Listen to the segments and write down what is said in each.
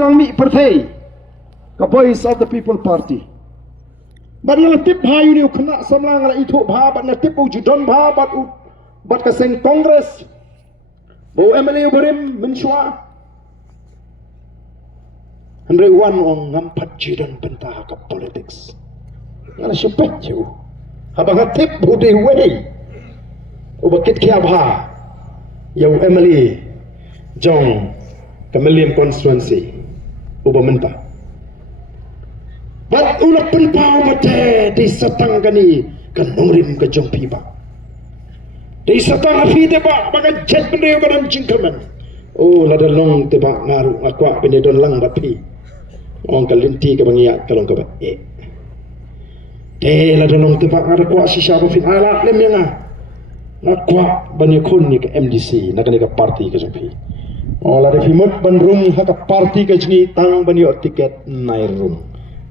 stang mi perthei ka Voice of the People Party ban la tip ha yu ni khna samlang la ithu bha ban na tip u judon bha bat ka seng Congress bo MLA berim menshwa andre wan ong ngam pat jidon bentah ka politics ngala sepet ju habang tip bu de way u bakit kya bha yau MLA jong Kamelian constituency u bamenta bat ulak penpau mate di satang kani kan nongrim ka jong piba di satang afi teba baga jet bendeu kadam jingkaman oh lada long teba ngaru akwa benedon lang bapi ong kalinti ka bangiya kalong ka ba lada long teba ngara kwa sisa ba fin ala lem yang akwa bani kun ni ka MDC nakani ka party ka jong pi oh lada fimut ban room ha ka party ka jni tang bani o tiket nai room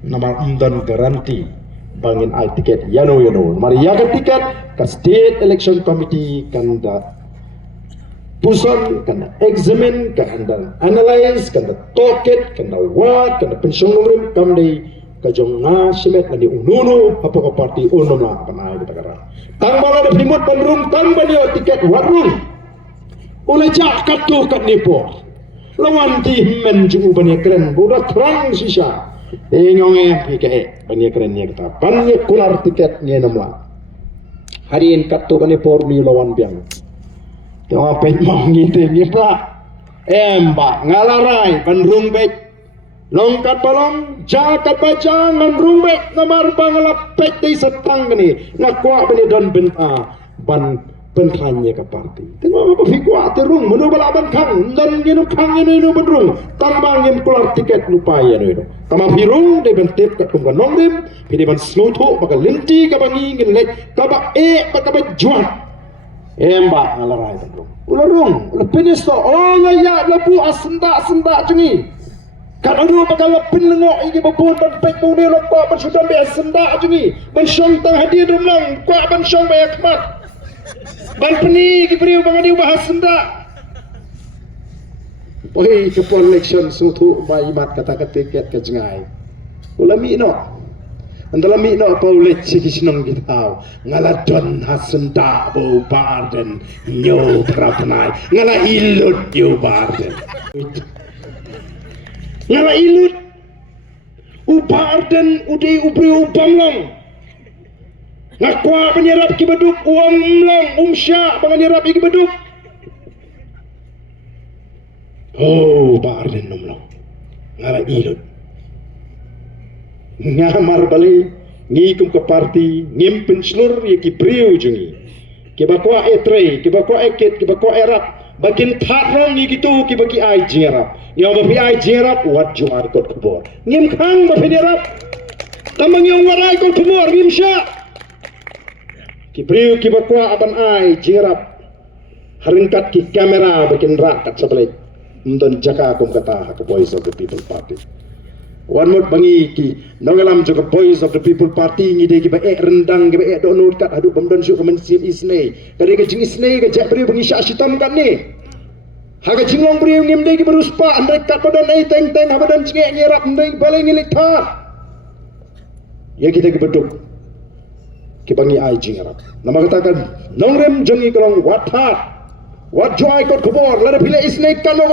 namar umdan garanti bangin ai tiket yano mari yaga tiket ka state election committee kan da puson kan examine kan da analyze kan da toket kan da wat kan da pension nomrim kam dei ka jong nga simet na di ununu apa ka party unom la panai di tagara tang bala de primut bandung tang bani o tiket warung ule jak katu kat nipo lawan ti men ju bani keren boda terang sisa ingong PKE bani keren ni kata bani kular tiket ni namla hariin katu bani por mi lawan biang tengah pet mau ngite ni pla emba ngalarai bandung bet longkat balong jakat baca ngandung bet namar bangala pet di setang ni ngakwa bani don benta ban pentranya ke parti tengok apa fikwa terung menu balaban kang dan ginu kang ini bedrung tambang yang keluar tiket lupaya itu tama firung de bentip kat kumkan nongrim pidi ban smutu baka linti ka bangi ngelek kaba baka juan emba ngalarai bedrung ularung lepinis to oh ya lebu asenda jengi kan adu baka lepin lengok ini babun ban pek buni lokwa ban sudan be asenda jengi ban syong tang hadir rumlang kwa ban syong be akmat ban peni kiberiu bangani bahas senda oi ke election sutu baimat kata tiket ke jengai ulami no andalami no paulet sikisnong gitau ngaladon hasenda bo barden nyo prapanai ngala ilut yo barden ngala ilut u barden udai ubri ubamlang ngakwa penyerap kibeduk uang long syak penyerap kibeduk oh barden nomlong ngara ilut ngamar balik ngikum ke parti ngimpin seluruh ya kipriu jungi kibakwa etre kibakwa eket kibakwa erap bakin tatrong ni gitu kibaki ai jerap yang bapi ai jerap wat juar kot kubor ngim khang bapi jerap tamang yang warai kot kubor ngim syak kipriu kibakwa aban ai jirap haringkat ki kamera bikin rakat sebelah untuk jaka akum kata ke Voice of the People Party one more bangi ki nongalam juga Voice of the People Party ngide ki bae rendang ki bae donor kat adu bomdon syuk kemen sim isne kade ke jing isne ke jak priu bangi syak sitam kat ni haga jinglong priu ngimde ki beruspa andai kat badan ai teng habadan cingek nyerap ndai balai ngilik thar ya kita ki beduk kibangi ai jingarap nama katakan nongrem jengi kalong wathat wat joy kot kubor lada pila isne kano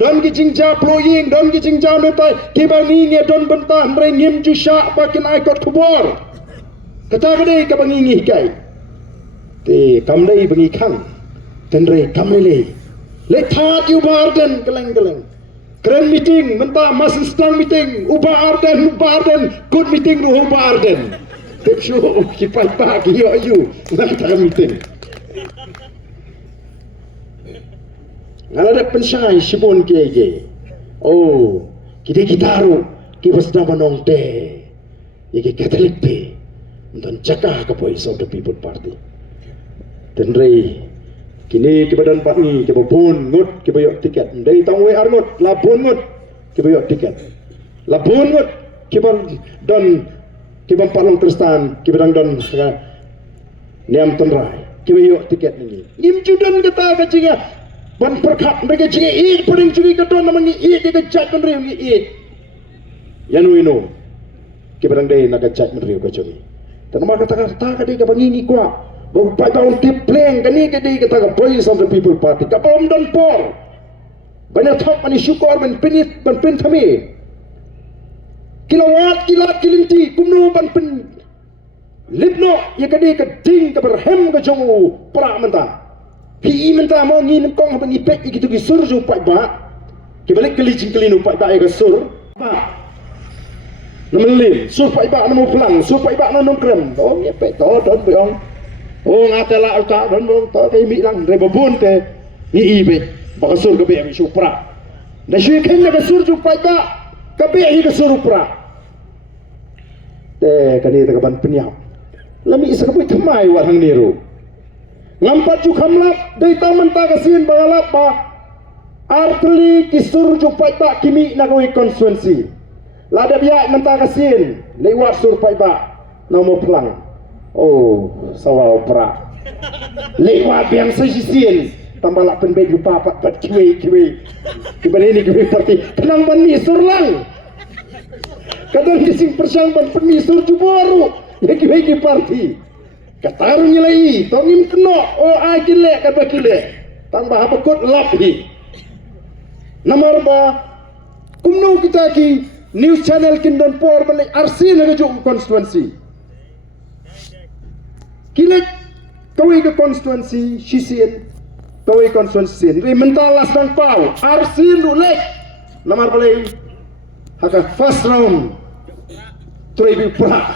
don ki jingja ploying don ki jingja metai kibangi nge don bentah mre ngim ju syak bakin ai kot kubor kata gede kibangi ngi kai te kamdai bangi khang tenre kamele le that you barden keleng keren meeting mentah mas stang meeting barden good meeting ruh barden Tip show, kipai pagi ayu, nak tak meeting. Ada pensai sibun kege. Oh, kita ru, kita sedang menong te, iki Katolik te, untuk jaga ke Voice of the People Party. Tenrei, kini kebadan pagi, kebabun ngut, kebayok tiket. Dari tangwe arngut, labun ngut, kebayok tiket. Labun ngut, keban don kibang palong terstan kibang don niam tonrai kibayo tiket ini ngim judan kata kacingnya ban perkat mereka jingi id paling jingi kadon namang id dia kejat menriu ngi id yanu ino kibarang day nakajat menriu ka jingi tan ma kata ka dia ka bangingi kwa bau pai bau tipleng kani ka dia kata ka voice of the people party ka bom dan por banyak thak mani syukur ban pinit ban pin thami kilawat kilat kilinti kumnu ban pin libno ya ka dia ka ding ka berhem ka jongu pra menta pi menta mo ngin kong ban ipek gitu ki surju pai ba ki balik kelicing kelinu pai ba ka sur ba namelin sur pai ba namo pulang sur pai ba nanom krem oh ye pe to don pe ong oh ngatela alta don dong to kai mi lang re babun te ni ibe ba ka sur ka be mi su pra na shu ken na ka surju pai ba ka be hi ka sur pra te kani ta ka ban penyap lami isa ka pui thamai wa hang niru ngampat ju khamlap dei taman ta kasin bangalap ba artli kisur ju pai ba kimi na goi constituency lada biak menta kasin lewat sur pai ba namo plang oh sawal pra lewat biang sisisin tambah pen be lupa pat kiwi kibali ni kiwi parti tenang ban mi sur lang kadang kising persang ban mi sur ju baru ya kiwi parti katarung nilai tongim keno oh ajin le kata kile tambah apa kot lapi nomor ba kumno kita ki news channel kindan por balik arsi na jo constituency kile kawai ke constituency sisien kawai constituency re mentalas dan pau arsi lek nomor balik haka first round Terapi pula,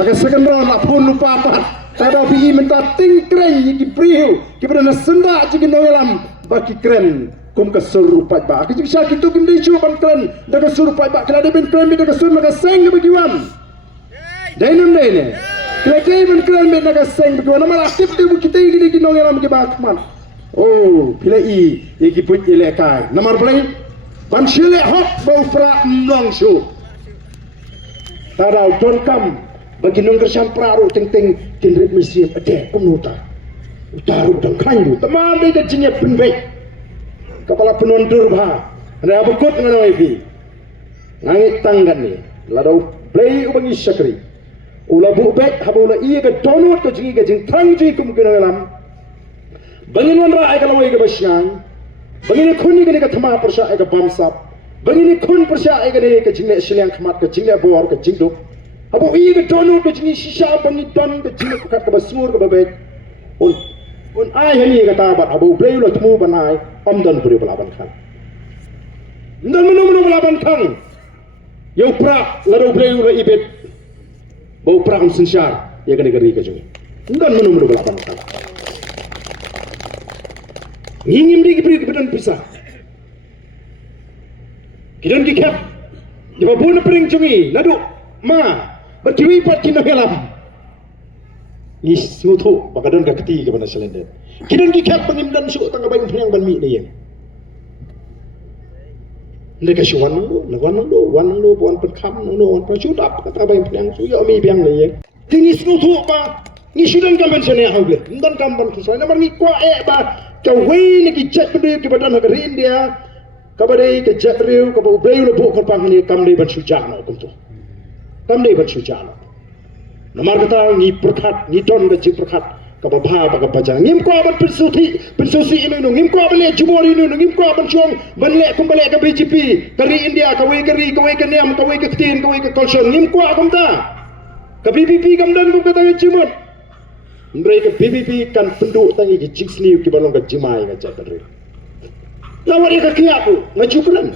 agak second round nak pun lupa apa. Tada pi minta ting keren yang kipriu, kipada nasenda jika noelam bagi keren. Kum kesuruh pai ba, kita bisa kita kum dicu ban keren, dah kesuruh pai ba. Kalau ada ben keren, dah kesuruh maka seng bagi wan. Dainam daine, kalau kau ben keren, dah keseng bagi wan. Nama aktif tu kita ini kita noelam bagi bakman. Oh, pilih i, iki pun ilekai. Nama pilih, ban sile hot bau pra langsung. Tarau don kam bagi nung kersam praru ting kinrit misri ade kumnuta utaru dan kanyu teman dia jinya penbek kepala penondur bah ada abukut ngano ibi ngangit tanggan ni ladau play ubangi syakri ula bu bek habula iya ke donut ke jingi ke jing trang ji kum kena lam bangin wan ra ai kalau ai ke basyang bangin khuni ke ka thama persha ai ke bamsap bangin khun persha ai ke jingle silang khamat ke jingle bor ke jingduk abu iya ke donut ke jingi shisha bangin don ke jingle kat ke basur ke babek un ai hani ka tabat abu play lo temu banai amdan puri balaban khan ndan menu balaban khan yo pra lado play lo ibet bau pra am sensyar ya ka negeri ka jungi ndan menu balaban khan ngingim di kibri kebedan pisah kidan kikap di babun pering jungi lado ma berkiwi pat kina helam ni sutu bakadan ka keti ke bana selenden kidan kikap pengimdan su tangga bayung pring ban mi ni yang ndeka syuan nang do buan penkam nang do pa syudap kata bayung pring su yo mi biang ni yang tinggi sutu ba ni sudan kamban sene hauble ndan kamban su sana mar ni kwa ba kawai ni ki chat bade ki badan ka India kabadai ke chat riu ka bu breu lo bu ko pang ni kam ni ban sujana ko to kam ni ban sujana nomor kata ni perkat ni don ke perkat ka ba ba ka baca ngim ko ban pensusi ini ngim ko ban le jumori ini ngim ko ban chuang ban le kum balik ke BJP kari India kawai ke niam kawai ke tin kawai ke kolson ngim ko kam ta ka BBP kam dan ko kata cimut mereka BBP kan penduk tangi ke jiksni ki balong ke jimai ka chat riu lawan dia kaki aku ngajukan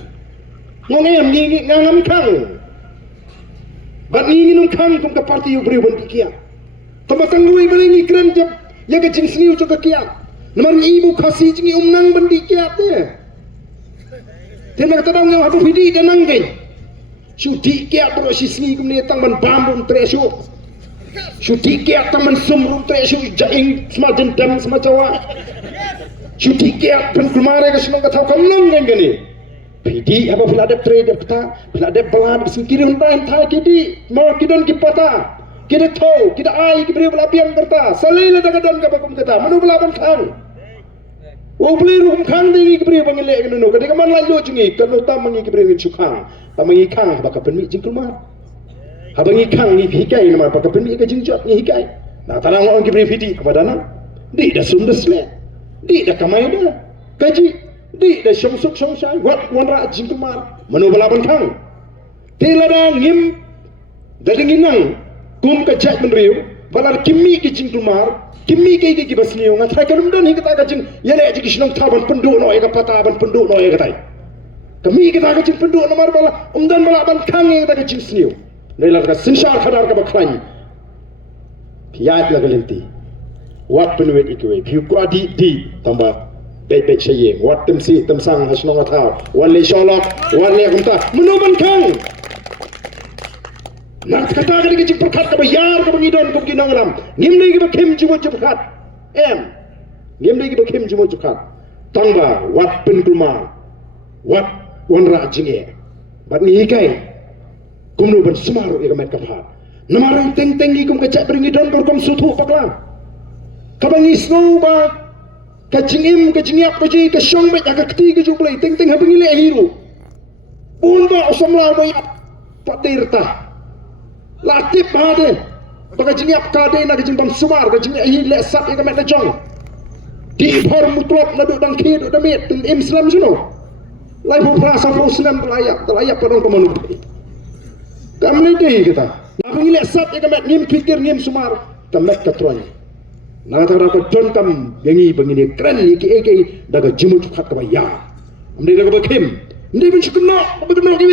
ngongem ngangam kang bat ngingin kang kum ke parti ubri ban kikia tamatang lui balingi keren jab ya ke jing sniu cho kikia nomor ibu kasih jingi umnang ban kikia te tena kata dong yang habu fidi danang ke sudi kikia bro si sni kum ni tang ban bambun tresu sudi kikia tang ban sumru tresu jaing semajen dam semacawa Cuti kiat penkulmare ke semua kata kau nang gani. Pidi apa bila ada trade kata bila ada belad singkiri hentai hentai kidi mau kidon kipata kida tau kida ai kibri bela piang kerta salai la daga dan ka bakum kata manu belaban kang O beli rum kang dingi kibri bangin le gnu ka de man lan lo jingi ka lo tam mangi kibri ngin chukang tam mangi kang ba ka penmi jingkul mar ha bangi kang ni hikai na ba ka penmi ka jingjot ni hikai na tarang on kibri fiti kepada na di da sum da sle di da kamai da kaji di da shamsuk shamsai wat wan ra jingkul mar manu balaban kang telada ngim da dinginang kum ka chat menriu balar kimi ki jingkul mar kimi ke ki basniyo nga thai kanum don hikata ka jing yele ji kishnong thaban pendu no ega pata ban pendu no ega tai kami kita ka jing pendu no mar bala umdan bala ban khange ka jing sniyo leila ka sinshar khadar ka bakhlani yaad la galenti wat penwet ikwe phiu kwa di tamba pe chaye wat temsi temsang hasnong atha wale sholok wale kumta menuban khang nak kata ka digi perkat ka bayar ka bangidon ko kinangalam ngimni gi bakim jibo jibkat ngimni gi bakim jibo jibkat tangba wat pen kulma wat wanra jinge bat ni kai kumno ban sumaru e ka met ka phat namarang teng gi kum ka cha bringidon ko kum suthu pakla ka bangi snow ba ka jingim ka jingyap ka ji ka shong be ka kti gi jublai teng habangi le hiru bunda osamla ba patirta latip hade baka jingyap kade na jing bam sumar ka jing hi le sat ka met jong di phor mutlak na do dang khi do damit tin islam juno lai phu pra sa phu islam layak padon komanu kamne dei kita na bang le sat ka met ngim fikir ngim sumar ka met ka tron na ta ra ko don kam yangi bangini kran ni ki daga jimut khat ka ya amde daga bakim ndi bin shukno bagno gi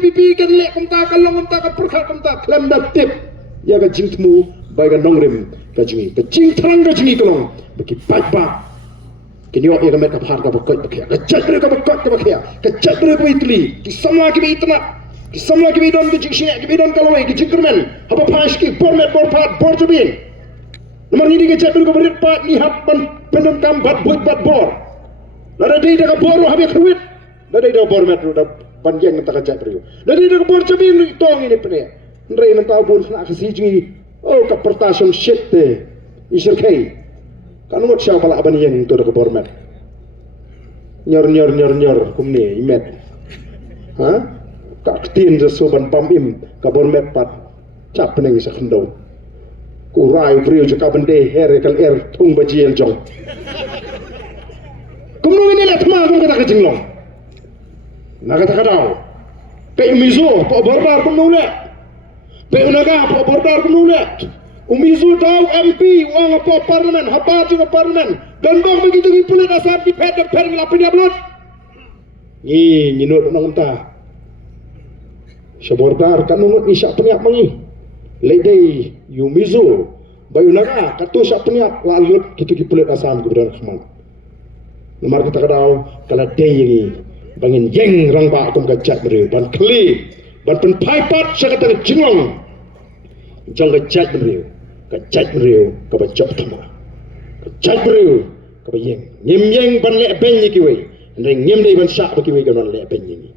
bi kan le kum ta kalong kum ta ka purkha kum ta klem da tip ya ga jingtmu bai ga nongrim ka jingi ka jing thrang ga jingi kalong baki ba kinyo ya ga met ka phar ka bakot bakya ka chatre ka bakot ka bakya ka chatre ko itli ki samla ki itna ki samla ki don ki jingshi ki don kaloi ki jingkermen haba phash ki bormet bor phat bor jubin nomor ni ga chatre ko berit pat ni hab ban pendam kam bat buat bat bor la dei da ka bor habe khruit dari dah bor metro dah panjang yang tak kacau periu. Dari dah bor cabai ni tong ini pernah. Nrai mentau bor nak kasih jungi. Oh kepertasan shit te. Isir kai. Kan ngot siapa lah abang yang tu dah bor met. Nyor kumni imet. Ha? Kak tin sesuban pam im kabor met pat. Cap pening sekendau. Kurai periu jika bende her kal tung bajiel jong. Kumno ini lah thma kum kata kejinglong. Nakata-katao pe umizo po borbar kum nule pe unaga po borbar kum nule umizo daw MP wang po parlimen habar juga parlimen gandong begitu gi pulit asap di pet ngila pinya blut ni nyinut nang ta sabordar kan ngut ni sak peniak mangi ledei umizo bay unaga katu sak peniak lalut gitu gi pulit asam gubernur khman nomor kita kadau kala dei ni bangin jeng rang ba kum ka chat beriu ban kli ban pen pai pat sakata jinglong jong ka chat beriu ka ba chop thama ka chat beriu ka ba yeng ban le ben ni ki we ndai ngem dei ban sha ba ki we ka non le ben ni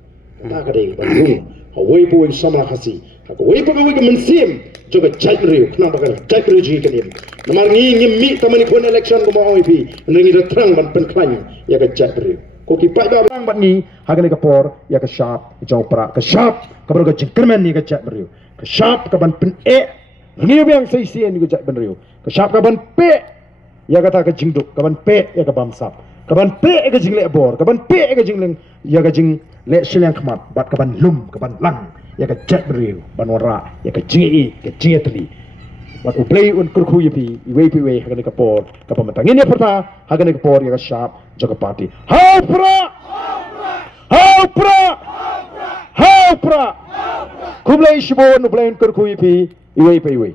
ta ka dei ban hung ha wei pu sama khasi ka wei pu we ka men sim jong ka chat beriu khna ba ka chat beriu ji ka ni namar ngi ngem mi tamani kon election ko ma oi pi ndai da trang ban pen klan ya ka chat beriu ko ki pai da bang bat ni hagale ka por ya ka sharp jong pra ka sharp ka bro ka jingkermen ni ka chat beriu ka sharp ka ban pen ngi bang sai sien ni ka chat beriu ka sharp ka ban pe ya ka ta ka jingduk ka ban pe ya ka bam sap ka ban pe ka jingle bor ka ban pe ka jingleng ya ka jing le silang khmat bat ka ban lum ka ban lang ya ka chat beriu ban wara ya ka jingi ka jingetli wat uplay un kurku yipi iwe piwe hagane ka por ka pamatang ini perta hagane ka por ya ka sharp jaga party Haupra kublai shibon uplay un kurku yipi iwe piwe